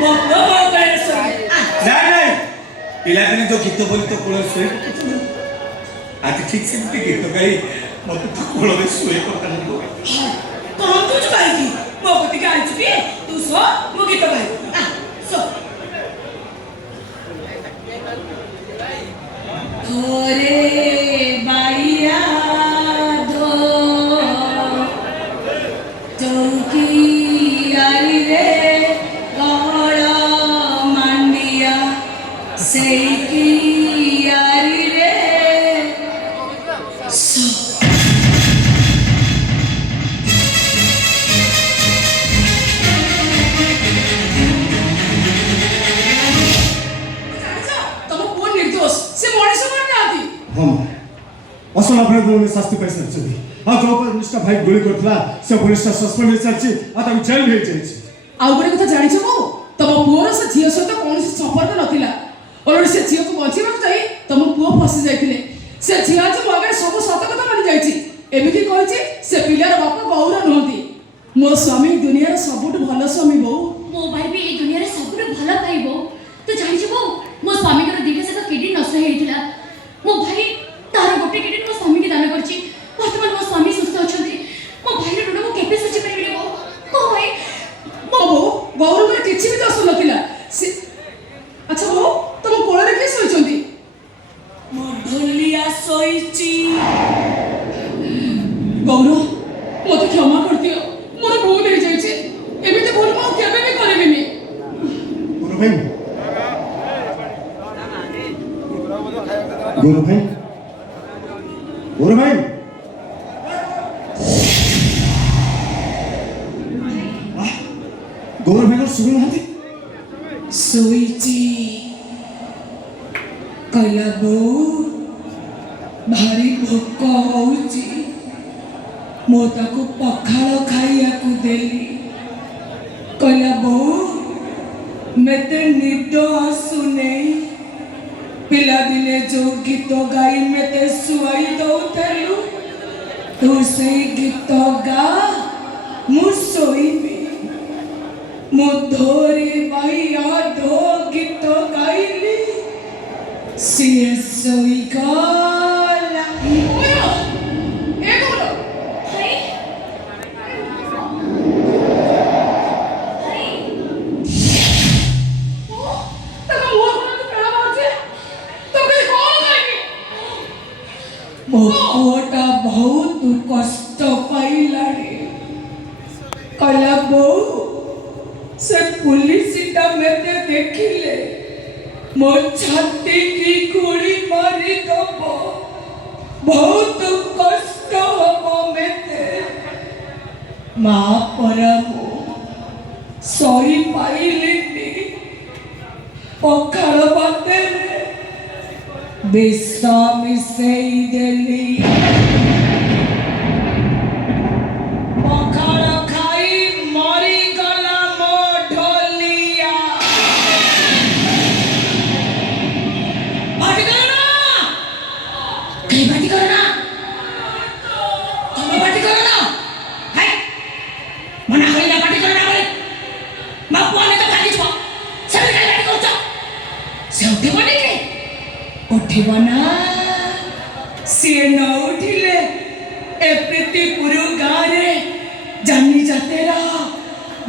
ମତ ବଦଳେ ଶୋଇ ନାଇଁ ନାଇଁ ପିଲାଦିନେ ଯୋଉ ଗୀତ ବୋଲି ତ କୋଳରେ ଶୋଇ ପକାଉଥିଲୁ ଆଜି ଠିକ ସେମିତି ଗୀତ ଗାଇ ମତେ ତ କୋଳରେ ଶୋଇ ପକାନ୍ତୁ କହୁଛୁ କାହିଁକି ମୋ କତିକି ଆଣିଛୁ କି ତୁ ଶୋ ମୁଁ ଗୀତ ଗାଇବି ଶୋ ଧୋରେ ବାଇଆ ଧୋ ଚୌକି ଆଇରେ ଗହଳ ମାଣ୍ଡିଆ ସେଇକି ଆରିରେ असल अपराध शास्ति पाई सारी जो पुलिस भाई गुली करता से पुलिस सस्पेंड हो सारी जेल भी आउ गोटे कथा जानिछ मो तम पुओर से झियो सहित कौन संपर्क नथिला और से झियो को बचिबा चाहि तम पुओ फसी जाइथिले से झियो आज मो आगे सब सत कथा मानि जाइछि एमिति कहछि से पिलार बाप गौर नहंती मो स्वामी दुनिया रे सबुठ भलो स्वामी बो मो भाई भी ए दुनिया रे सबुठ भलो भाई बो तो जानिछ बो मो स्वामी कर दिव्य से किडनी नष्ट हेइथिला मो भाई तार गोटे किडनी मो स्वामी के दान करछि वर्तमान मो स्वामी सुस्थ अछंती मो भाई रे ऋण मो केबे सुचि परिबे बो को भाई मो बो गौर में किछि भी दोष नथिला अच्छा बो तुम कोळे रे के सोइछंती ମୋ ଢୋଲିଆ ଶୋଇଛି गौर मते क्षमा कर दियो मोर भूल हो जाइछे एमिते भूल मो केबे भी करबिनी गुरु भाई गुरु भाई गौर भाई को सुन नहाती सोइची कला बो भारी भोक होउची मो ताको पखाळ खाइया को देली कला बो मते निद आसुने पिला दिने जो गीत गाई मते सुआई दउतलु तू से गीत गा मु सोइबी मो धोरे बाइया धो गीत गाइली सिए सोई गला ओयो ए बोलो भाई भाई ओ तका मोर कोन पेड़ा मारछे तो के कोन गाइबी मो कोटा बहुत कष्ट पाइलाड़ी कला बो से पुलिसटा मेते देखिले मो छाती की गोली मारी दब बहुत कष्ट हबो मेते मां परमो सही पाइलिनी पखाळ बाते विष मिसेई देली पखाळ खाई मरी गला मो ढोलिया बाटी करो ना कहीं बाटी करो ना तुम बाटी करो ना हाय मना करी ना बाटी करो ना बोले बापू आने तो खाली छो सभी का बाटी करो से उठे बने के उठे बना से न उठिले ए प्रीतिपुर गाँव रे जानी जातेरा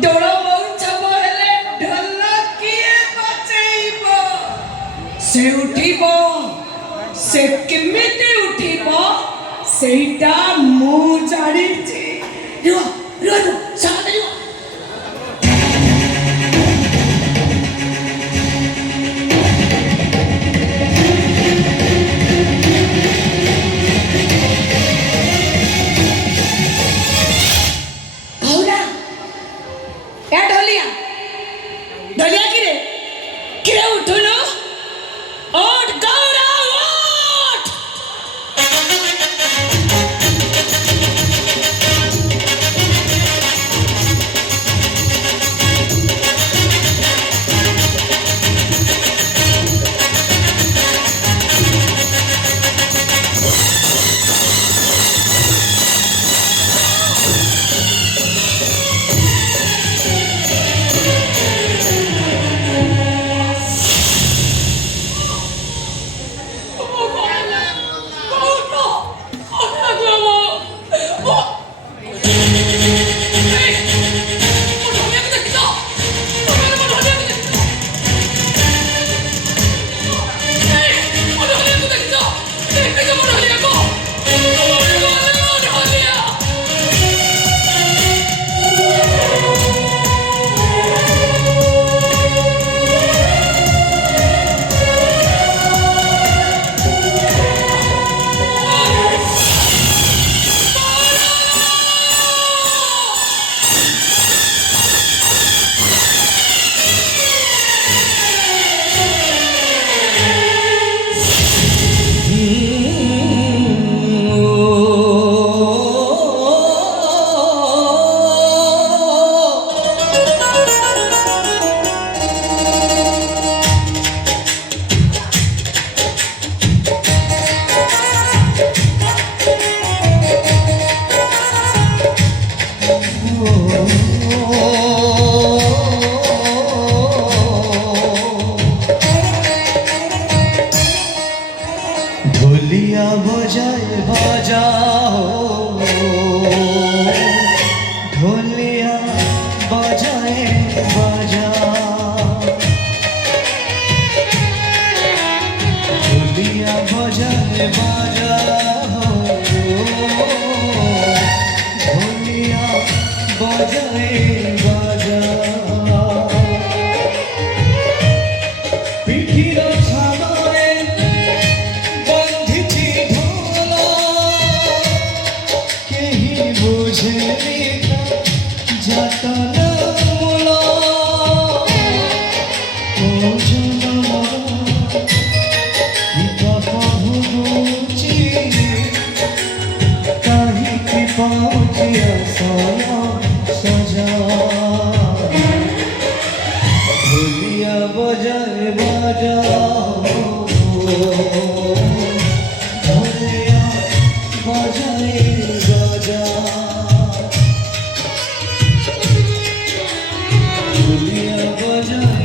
डोल मौछब हेले ढोल किए बचैबो से उठिबो से केमिति उठिबो सेटा मु जानिछि रो रो साथ रो ढोलिया किरे उठुनु ओट गौरा ओट बजा